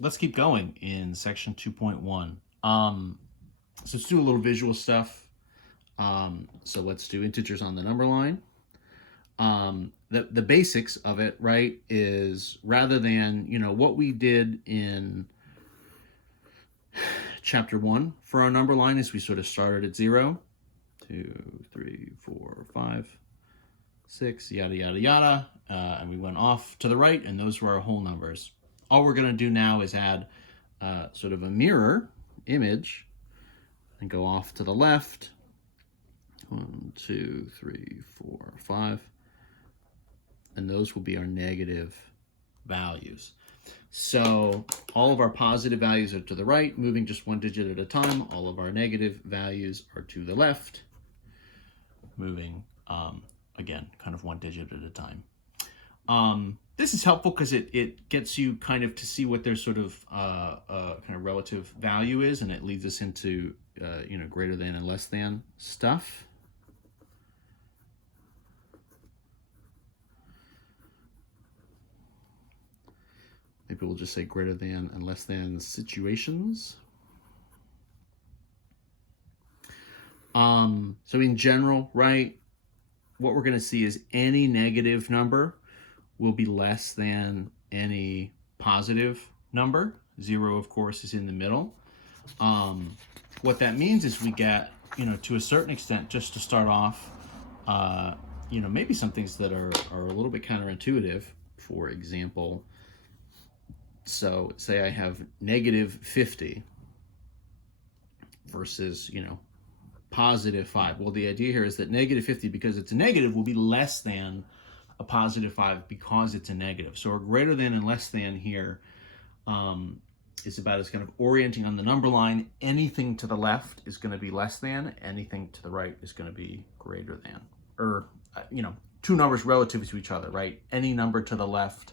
let's keep going in section 2.1. So let's do a little visual stuff. So let's do integers on the number line. The basics of it, right, is rather than, what we did in chapter 1 for our number line is we sort of started at 0, 2, 3, 4, 5, 6, yada, yada, yada. And we went off to the right, and those were our whole numbers. All we're going to do now is add sort of a mirror image and go off to the left. 1, 2, 3, 4, 5. And those will be our negative values. So all of our positive values are to the right, moving just one digit at a time. All of our negative values are to the left, moving, again, kind of one digit at a time. This is helpful because it gets you kind of to see what their sort of kind of relative value is, and it leads us into greater than and less than stuff. Maybe we'll just say greater than and less than situations. So in general, right, what we're going to see is any negative number will be less than any positive number. 0, of course, is in the middle. What that means is we get, to a certain extent, just to start off, maybe some things that are a little bit counterintuitive. For example, so say I have negative 50 versus, positive 5. Well, the idea here is that negative 50, because it's a negative, will be less than a positive 5 because it's a negative. So our greater than and less than here is about as kind of orienting on the number line. Anything to the left is going to be less than, anything to the right is going to be greater than. Or, two numbers relative to each other, right? Any number to the left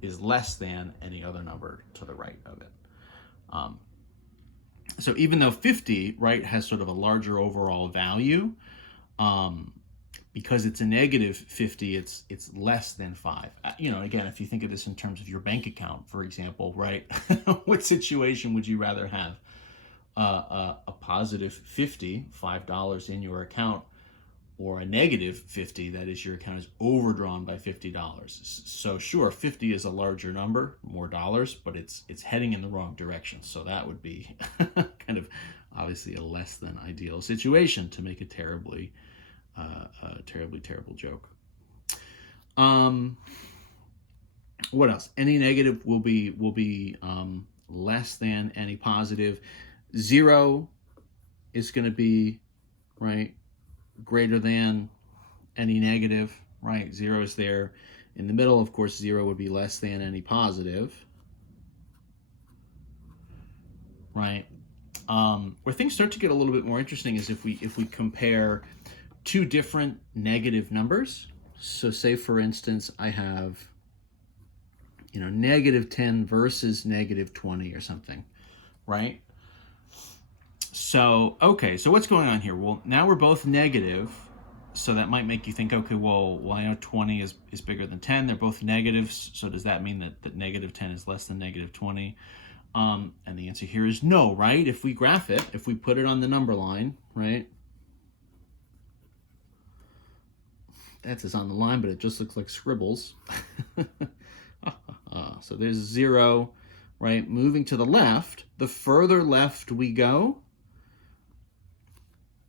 is less than any other number to the right of it. So even though 50, right, has sort of a larger overall value, because it's a negative 50, it's less than 5. Again, if you think of this in terms of your bank account, for example, right, what situation would you rather have? A positive 50, $5 in your account, or a negative 50, that is, your account is overdrawn by $50. So sure, 50 is a larger number, more dollars, but it's heading in the wrong direction. So that would be kind of obviously a less than ideal situation, to make a terribly terrible joke. What else? Any negative will be less than any positive. 0 is going to be, right, greater than any negative, right? 0 is there in the middle. Of course, 0 would be less than any positive, right? Where things start to get a little bit more interesting is if we compare two different negative numbers. So say, for instance, I have, negative 10 versus negative 20 or something, right? So, okay, so what's going on here? Well, now we're both negative, so that might make you think, okay, well, I know 20 is bigger than 10. They're both negatives, so does that mean that negative 10 is less than negative 20? And the answer here is no, right? If we graph it, if we put it on the number line, right? That's is on the line, but it just looks like scribbles. So there's 0, right? Moving to the left, the further left we go,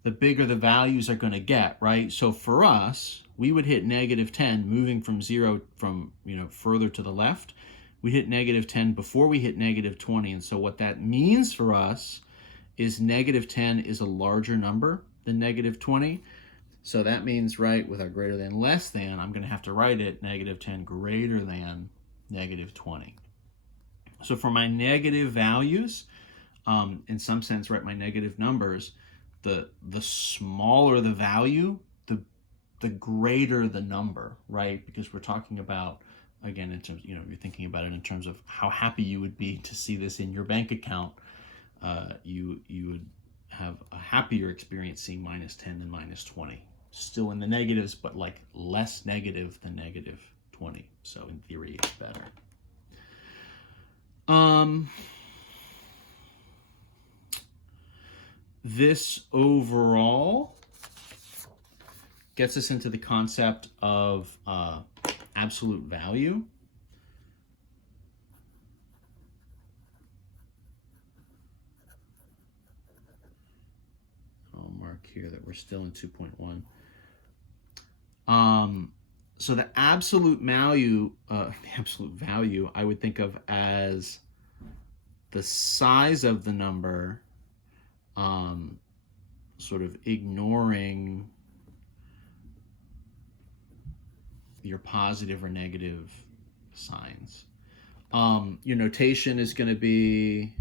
the bigger the values are going to get, right? So for us, we would hit negative 10 moving from 0 from, further to the left. We hit negative 10 before we hit negative 20. And so what that means for us is negative 10 is a larger number than negative 20. So that means, right, with our greater than less than, I'm going to have to write it negative 10 greater than negative 20. So for my negative values, in some sense, right, my negative numbers, the smaller the value, the greater the number, right? Because we're talking about, again, in terms, you're thinking about it in terms of how happy you would be to see this in your bank account. You would have a happier experience seeing minus 10 than minus 20. Still in the negatives, but like less negative than negative 20. So in theory, it's better. This overall gets us into the concept of absolute value. I'll mark here that we're still in 2.1. So the absolute value, I would think of as the size of the number, sort of ignoring your positive or negative signs. Your notation is going to be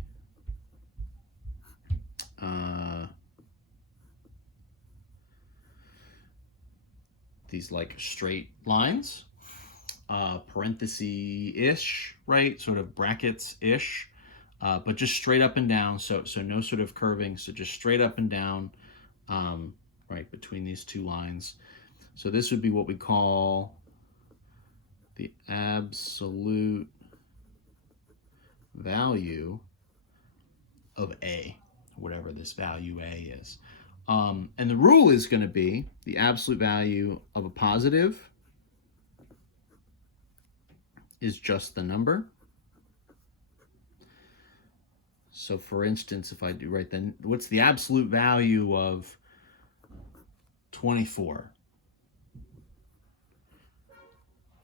these like straight lines, parenthesis-ish, right? Sort of brackets-ish, but just straight up and down. So no sort of curving. So just straight up and down, right between these two lines. So this would be what we call the absolute value of A, whatever this value A is. And the rule is going to be the absolute value of a positive is just the number. So for instance, if I do right then, what's the absolute value of 24?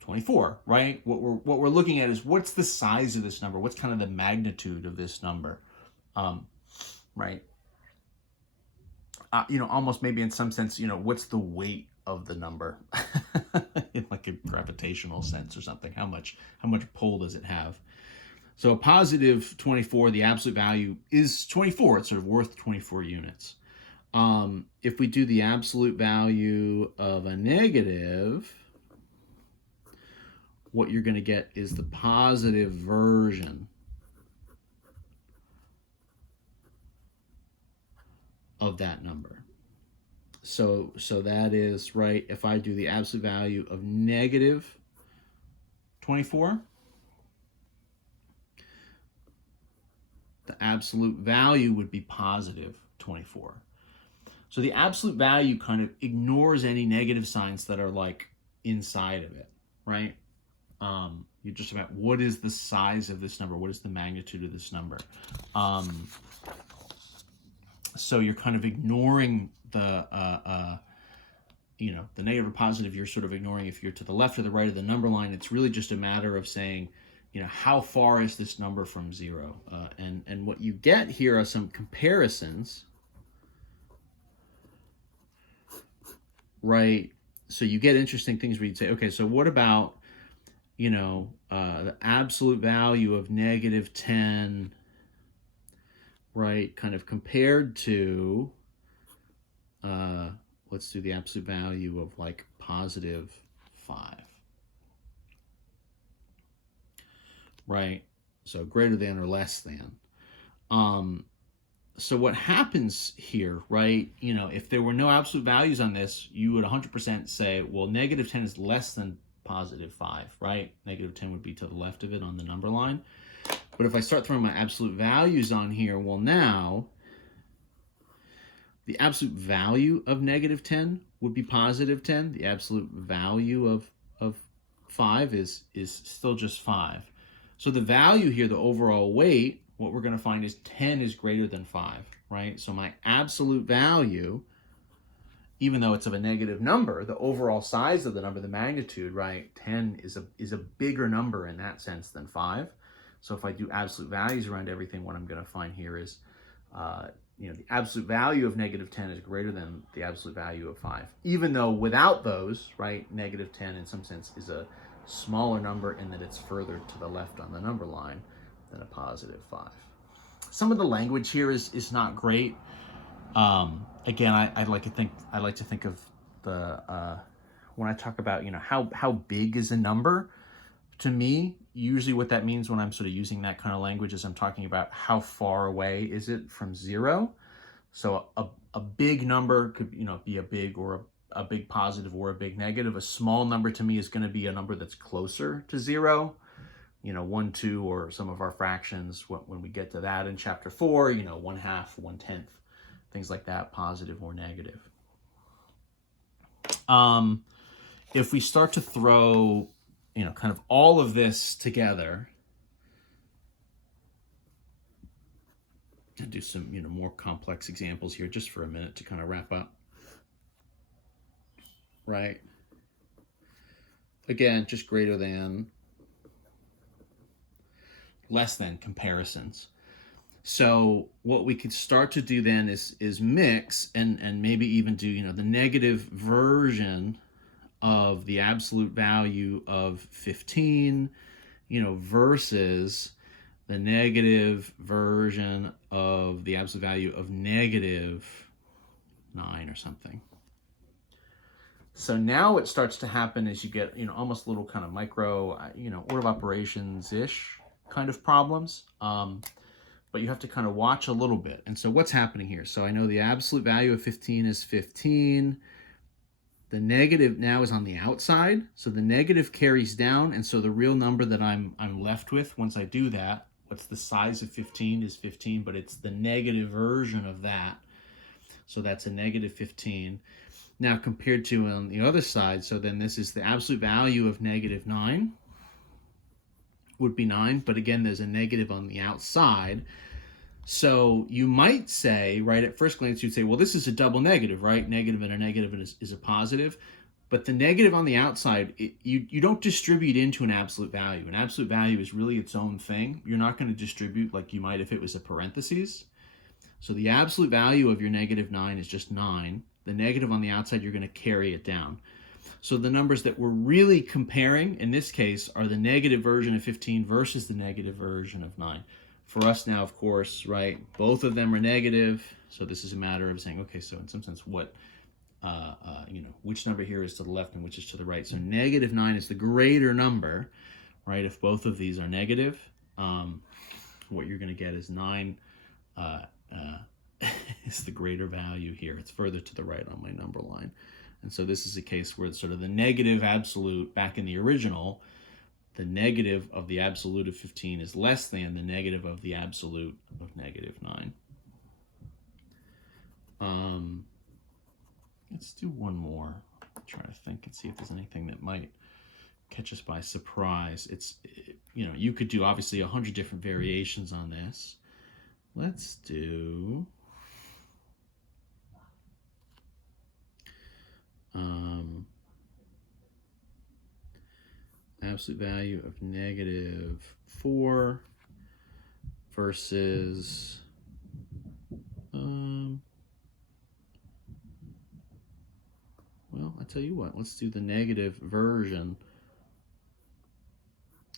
24, right? What we're looking at is what's the size of this number? What's kind of the magnitude of this number, right? Almost maybe in some sense, what's the weight of the number in like a gravitational sense or something? How much pull does it have? So a positive 24, the absolute value is 24. It's sort of worth 24 units. If we do the absolute value of a negative, what you're going to get is the positive version of that number. So that is, right, if I do the absolute value of negative 24, the absolute value would be positive 24. So the absolute value kind of ignores any negative signs that are like inside of it, right? You're just about what is the size of this number? What is the magnitude of this number? So you're kind of ignoring the the negative or positive. You're sort of ignoring if you're to the left or the right of the number line. It's really just a matter of saying, how far is this number from zero? And what you get here are some comparisons, right? So you get interesting things where you'd say, okay, so what about, the absolute value of negative 10, right, kind of compared to, let's do the absolute value of like positive 5. Right? So greater than or less than. So what happens here, right? If there were no absolute values on this, you would 100% say, well, negative 10 is less than positive 5, right? Negative 10 would be to the left of it on the number line. But if I start throwing my absolute values on here, well, now the absolute value of negative 10 would be positive 10. The absolute value of 5 is still just 5. So the value here, the overall weight, what we're going to find is 10 is greater than 5, right? So my absolute value, even though it's of a negative number, the overall size of the number, the magnitude, right? 10 is a bigger number in that sense than 5. So if I do absolute values around everything, what I'm going to find here is, the absolute value of negative 10 is greater than the absolute value of 5. Even though without those, right, negative 10 in some sense is a smaller number in that it's further to the left on the number line than a positive 5. Some of the language here is not great. Again, I like to think of the when I talk about how big is a number. To me, usually what that means when I'm sort of using that kind of language is I'm talking about how far away is it from zero. So a big number could be a big or a big positive or a big negative. A small number to me is going to be a number that's closer to zero, 1, 2, or some of our fractions when we get to that in chapter 4, 1/2, 1/10, things like that, positive or negative. If we start to throw, kind of all of this together and do some, more complex examples here just for a minute to kind of wrap up. Right? Again, just greater than, less than comparisons. So what we could start to do then is mix and maybe even do, the negative version of the absolute value of 15, versus the negative version of the absolute value of negative 9 or something. So now it starts to happen as you get, almost little kind of micro, order of operations-ish kind of problems. But you have to kind of watch a little bit. And so what's happening here? So I know the absolute value of 15 is 15. The negative now is on the outside. So the negative carries down. And so the real number that I'm left with once I do that, what's the size of 15 is 15, but it's the negative version of that. So that's a negative 15. Now compared to on the other side, so then this is the absolute value of negative 9 would be 9, but again, there's a negative on the outside. So you might say, right, at first glance, you'd say, well, this is a double negative, right? Negative and a negative is a positive. But the negative on the outside, you don't distribute into an absolute value. An absolute value is really its own thing. You're not going to distribute like you might if it was a parentheses. So the absolute value of your negative 9 is just 9. The negative on the outside, you're going to carry it down. So the numbers that we're really comparing in this case are the negative version of 15 versus the negative version of 9. For us now, of course, right, both of them are negative. So this is a matter of saying, okay, so in some sense, what, which number here is to the left and which is to the right. So negative 9 is the greater number, right? If both of these are negative, what you're going to get is 9 is the greater value here. It's further to the right on my number line. And so this is a case where it's sort of the negative absolute back in the original, the negative of the absolute of 15 is less than the negative of the absolute of negative 9. Let's do one more. Try to think and see if there's anything that might catch us by surprise. It's, you could do obviously 100 different variations on this. Let's do... absolute value of negative 4 versus well, I tell you what, let's do the negative version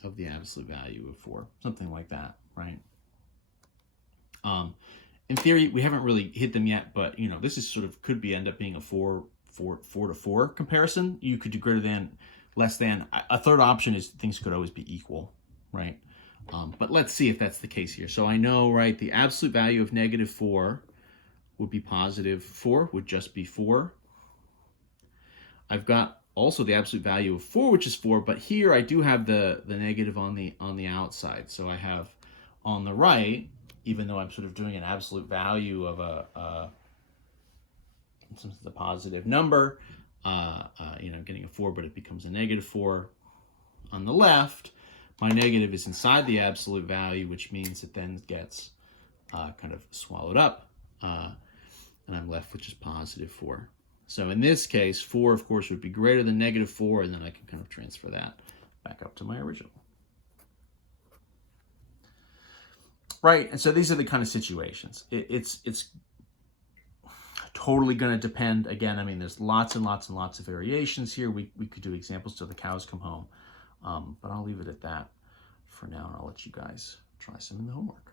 of the absolute value of 4, something like that, right? In theory, we haven't really hit them yet, but this is sort of could end up being a 4 to 4 comparison. You could do greater than, less than. A third option is things could always be equal, right? But let's see if that's the case here. So I know, right, the absolute value of negative 4 would be positive 4, would just be 4. I've got also the absolute value of 4, which is 4, but here I do have the negative on the outside. So I have on the right, even though I'm sort of doing an absolute value of the positive number, getting a 4, but it becomes a negative 4. On the left, my negative is inside the absolute value, which means it then gets kind of swallowed up, and I'm left with just positive 4. So in this case, 4, of course, would be greater than negative 4, and then I can kind of transfer that back up to my original. Right, and so these are the kind of situations. It's totally going to depend. Again, I mean, there's lots and lots and lots of variations here. We could do examples till the cows come home, but I'll leave it at that for now, and I'll let you guys try some in the homework.